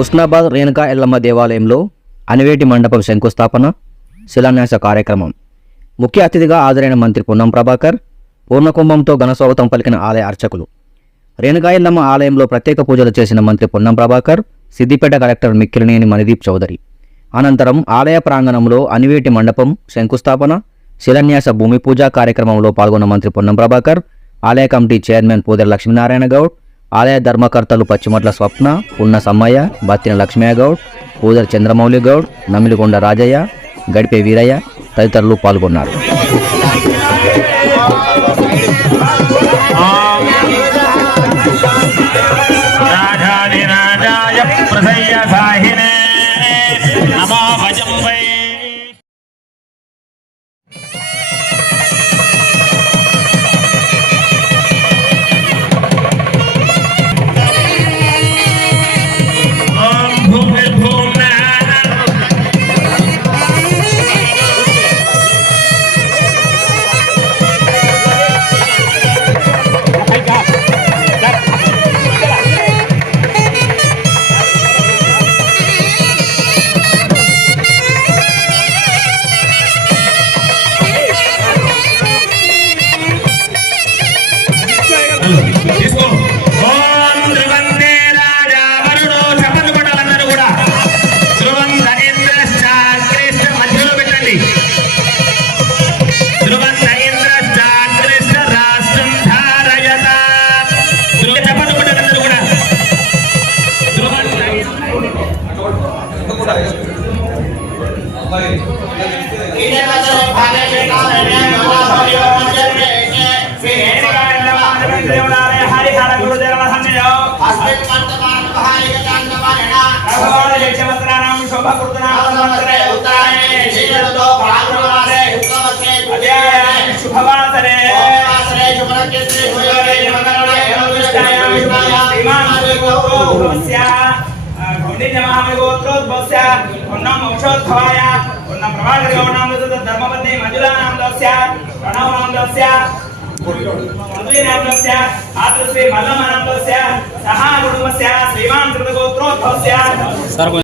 ఉస్నాబాద్ రేణుకా ఎల్లమ్మ దేవాలయంలో అనివేటి మండపం శంకుస్థాపన శిలాన్యాస కార్యక్రమం. ముఖ్య అతిథిగా హాజరైన మంత్రి పొన్నం ప్రభాకర్, పూర్ణకుంభంతో ఘనస్వాగతం పలికిన ఆలయ అర్చకులు. రేణుకా ఎల్లమ్మ ఆలయంలో ప్రత్యేక పూజలు చేసిన మంత్రి పొన్నం ప్రభాకర్, సిద్దిపేట కలెక్టర్ మిక్కిలినేని మణిదీప్ చౌదరి. అనంతరం ఆలయ ప్రాంగణంలో అనివేటి మండపం శంకుస్థాపన శిలాన్యాస భూమి పూజ కార్యక్రమంలో పాల్గొన్న మంత్రి పొన్నం ప్రభాకర్, ఆలయ కమిటీ చైర్మన్ పూదెర లక్ష్మీనారాయణ గౌడ్, ఆలయ ధర్మకర్తలు పచ్చిమట్ల స్వప్న, పున్న సమ్మయ్య, బత్తిన లక్ష్మయ్య గౌడ్, పూదర చంద్రమౌళి గౌడ్, నమిలిగొండ రాజయ్య, గడిపే వీరయ్య తదితరులు పాల్గొన్నారు. శ్రీమాన్